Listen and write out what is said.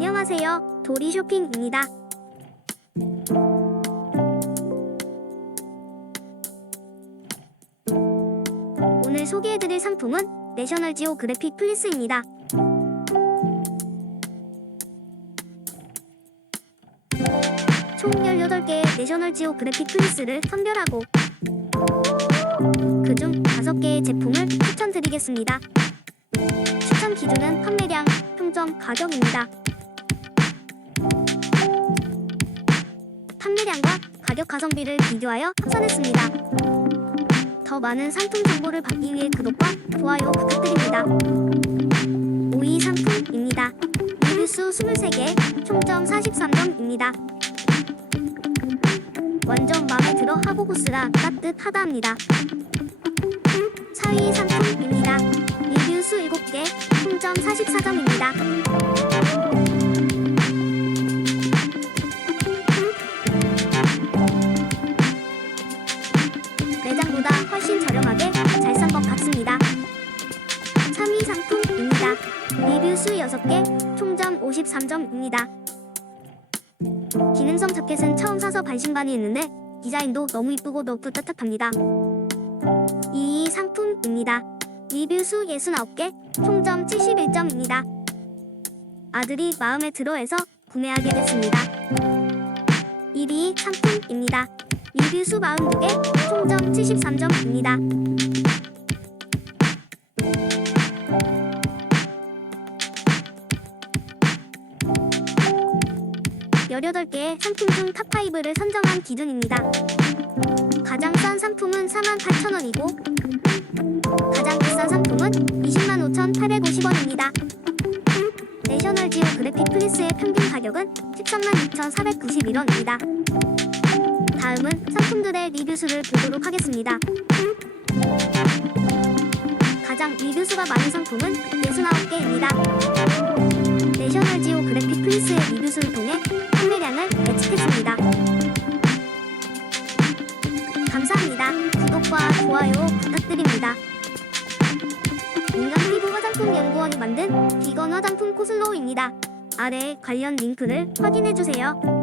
안녕하세요. 도리 쇼핑입니다. 오늘 소개해드릴 상품은 내셔널 지오 그래픽 플리스입니다. 총 18개의 내셔널 지오 그래픽 플리스를 선별하고 그중 5개의 제품을 추천드리겠습니다. 추천 기준은 판매량, 평점, 가격입니다. 판매량과 가격 가성비를 비교하여 합산했습니다. 더 많은 상품 정보를 받기 위해 구독과 좋아요 부탁드립니다. 5위 상품입니다. 리뷰수 23개, 총점 43점입니다. 완전 마음에 들어 하고 보스라 따뜻하다 합니다. 4위 상품입니다. 리뷰 수 7개, 총점 44점입니다. 훨씬 저렴하게 잘 산 것 같습니다. 3위 상품입니다. 리뷰 수 6개, 총점 53점입니다. 기능성 자켓은 처음 사서 반신반의 했는데 디자인도 너무 이쁘고 너무 따뜻합니다. 2위 상품입니다. 리뷰 수 69개, 총점 71점입니다. 아들이 마음에 들어해서 구매하게 됐습니다. 1위 상품입니다. 리뷰수 42개, 총점 73점입니다. 열여덟 개의 상품 중 탑5를 선정한 기준입니다. 가장 싼 상품은 48,000원이고 가장 비싼 상품은 20만 5,850원입니다. 내셔널 지오 그래픽 플리스의 평균 가격은 13만 6,491원입니다. 다음은 상품들의 리뷰수를 보도록 하겠습니다. 가장 리뷰수가 많은 상품은 69개입니다. 내셔널 지오 그래픽 플리스의 리뷰수를 통해 판매량을 예측했습니다. 감사합니다. 구독과 좋아요 부탁드립니다. 인간 피부 화장품 연구원이 만든 비건 화장품 코슬로우입니다. 아래 관련 링크를 확인해주세요.